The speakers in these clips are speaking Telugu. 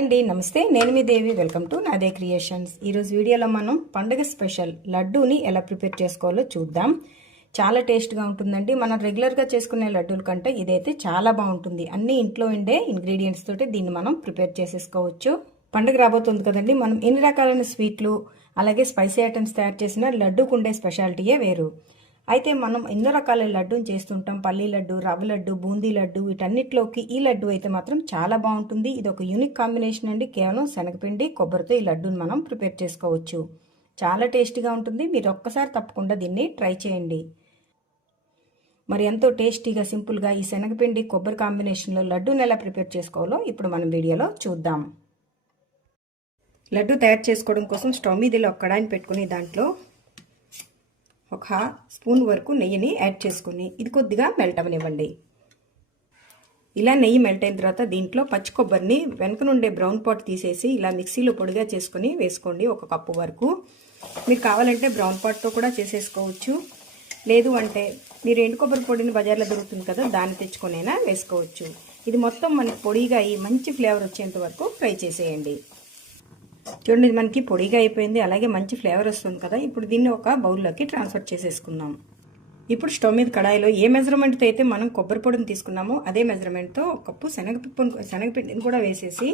అండి నమస్తే, నేను మీ దేవి. వెల్కమ్ టు నాదే క్రియేషన్స్. ఈరోజు వీడియోలో మనం పండుగ స్పెషల్ లడ్డూని ఎలా ప్రిపేర్ చేసుకోవాలో చూద్దాం. చాలా టేస్ట్గా ఉంటుందండి. మనం రెగ్యులర్గా చేసుకునే లడ్డూల కంటే ఇదైతే చాలా బాగుంటుంది. అన్ని ఇంట్లో ఉండే ఇంగ్రీడియంట్స్ తోటి దీన్ని మనం ప్రిపేర్ చేసేసుకోవచ్చు. పండుగ రాబోతుంది కదండి, మనం ఎన్ని రకాలైన స్వీట్లు అలాగే స్పైసీ ఐటమ్స్ తయారు చేసిన లడ్డూకు ఉండే స్పెషాలిటీయే వేరు. అయితే మనం ఎన్నో రకాల లడ్డూని చేస్తుంటాం. పల్లీ లడ్డు, రవ్వ లడ్డు, బూందీ లడ్డు, వీటన్నిటిలోకి ఈ లడ్డు అయితే మాత్రం చాలా బాగుంటుంది. ఇది ఒక యూనిక్ కాంబినేషన్ అండి. కేవలం శనగపిండి, కొబ్బరితో ఈ లడ్డూని మనం ప్రిపేర్ చేసుకోవచ్చు. చాలా టేస్టీగా ఉంటుంది. మీరు ఒక్కసారి తప్పకుండా దీన్ని ట్రై చేయండి. మరి ఎంతో టేస్టీగా సింపుల్గా ఈ శనగపిండి కొబ్బరి కాంబినేషన్లో లడ్డూని ఎలా ప్రిపేర్ చేసుకోవాలో ఇప్పుడు మనం వీడియోలో చూద్దాం. లడ్డు తయారు చేసుకోవడం కోసం స్టవ్ మీద ఇలా ఒక కడాయిని పెట్టుకుని దాంట్లో ఒక స్పూన్ వరకు నెయ్యిని యాడ్ చేసుకుని ఇది కొద్దిగా మెల్ట్ అవ్వనివ్వండి. ఇలా నెయ్యి మెల్ట్ అయిన తర్వాత దీంట్లో పచ్చి కొబ్బరిని వెనక నుండే బ్రౌన్ పాట్ తీసేసి ఇలా మిక్సీలో పొడిగా చేసుకుని వేసుకోండి. ఒక కప్పు వరకు. మీకు కావాలంటే బ్రౌన్ పాట్తో కూడా చేసేసుకోవచ్చు. లేదు అంటే మీరు ఎండు కొబ్బరి పొడిని బజార్లో దొరుకుతుంది కదా, దాన్ని తెచ్చుకొనైనా వేసుకోవచ్చు. ఇది మొత్తం మనకి పొడిగా అయ్యి మంచి ఫ్లేవర్ వచ్చేంత వరకు ఫ్రై చేసేయండి. చూడండి, ఇది మనకి పొడిగా అయిపోయింది. అలాగే మంచి ఫ్లేవర్ వస్తుంది కదా. ఇప్పుడు దీన్ని ఒక బౌల్లోకి ట్రాన్స్ఫర్ చేసేసుకుందాం. ఇప్పుడు స్టవ్ మీద కడాయిలో ఏ మెజర్మెంట్తో అయితే మనం కొబ్బరి పొడిని తీసుకున్నామో అదే మెజర్మెంట్తో ఒక కప్పు శనగపిండిని కూడా వేసేసి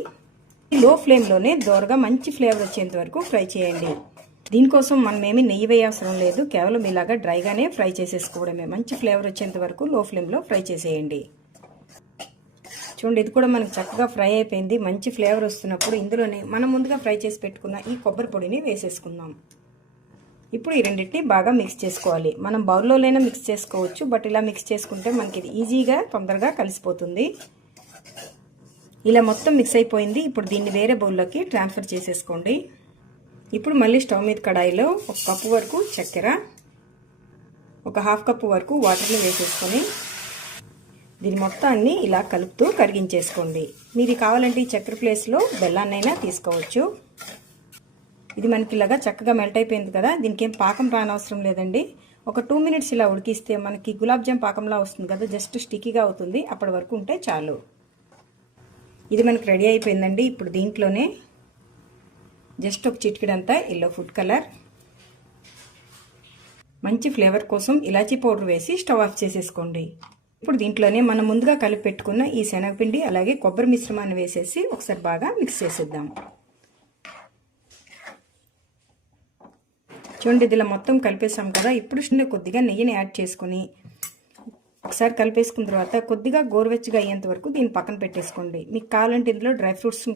లో ఫ్లేమ్లోనే దోరగా మంచి ఫ్లేవర్ వచ్చేంత వరకు ఫ్రై చేయండి. దీనికోసం మనం ఏమి నెయ్యి వేయవసరం లేదు. కేవలం ఇలాగా డ్రైగానే ఫ్రై చేసేసుకోవడమే. మంచి ఫ్లేవర్ వచ్చేంత వరకు లో ఫ్లేమ్లో ఫ్రై చేసేయండి. చూడండి, ఇది కూడా మనకు చక్కగా ఫ్రై అయిపోయింది. మంచి ఫ్లేవర్ వస్తున్నప్పుడు ఇందులోనే మనం ముందుగా ఫ్రై చేసి పెట్టుకున్న ఈ కొబ్బరి పొడిని వేసేసుకుందాం. ఇప్పుడు ఈ రెండింటిని బాగా మిక్స్ చేసుకోవాలి. మనం బౌల్లోనైనా మిక్స్ చేసుకోవచ్చు, బట్ ఇలా మిక్స్ చేసుకుంటే మనకి ఇది ఈజీగా తొందరగా కలిసిపోతుంది. ఇలా మొత్తం మిక్స్ అయిపోయింది. ఇప్పుడు దీన్ని వేరే బౌల్లోకి ట్రాన్స్ఫర్ చేసేసుకోండి. ఇప్పుడు మళ్ళీ స్టవ్ మీద కడాయిలో ఒక కప్పు వరకు చక్కెర, ఒక హాఫ్ కప్పు వరకు వాటర్ని వేసేసుకొని దీని మొత్తాన్ని ఇలా కలుపుతూ కరిగించేసుకోండి. మీది కావాలంటే ఈ చక్కెర ప్లేస్లో బెల్లాన్నైనా తీసుకోవచ్చు. ఇది మనకి ఇలాగా చక్కగా మెల్ట్ అయిపోయింది కదా. దీనికి ఏం పాకం రానవసరం లేదండి. ఒక 2 మినిట్స్ ఇలా ఉడికిస్తే మనకి గులాబ్ జామ్ పాకంలా వస్తుంది కదా, జస్ట్ స్టిక్కీగా అవుతుంది. అప్పటి వరకు ఉంటే చాలు. ఇది మనకి రెడీ అయిపోయిందండి. ఇప్పుడు దీంట్లోనే జస్ట్ ఒక చిటికెడంతా ఎల్లో ఫుడ్ కలర్, మంచి ఫ్లేవర్ కోసం ఇలాచీ పౌడర్ వేసి స్టవ్ ఆఫ్ చేసేసుకోండి. ఇప్పుడు దీంట్లోనే మనం ముందుగా కలిపి పెట్టుకున్న ఈ శనగపిండి అలాగే కొబ్బరి మిశ్రమాన్ని వేసేసి ఒకసారి బాగా మిక్స్ చేసేద్దాం. చూడండి, ఇలా మొత్తం కలిపేసాం కదా. ఇప్పుడు కొద్దిగా నెయ్యిని యాడ్ చేసుకుని ఒకసారి కలిపేసుకున్న తర్వాత కొద్దిగా గోరువెచ్చగా అయ్యేంత వరకు దీన్ని పక్కన పెట్టేసుకోండి. మీకు కావాలంటే ఇందులో డ్రై ఫ్రూట్స్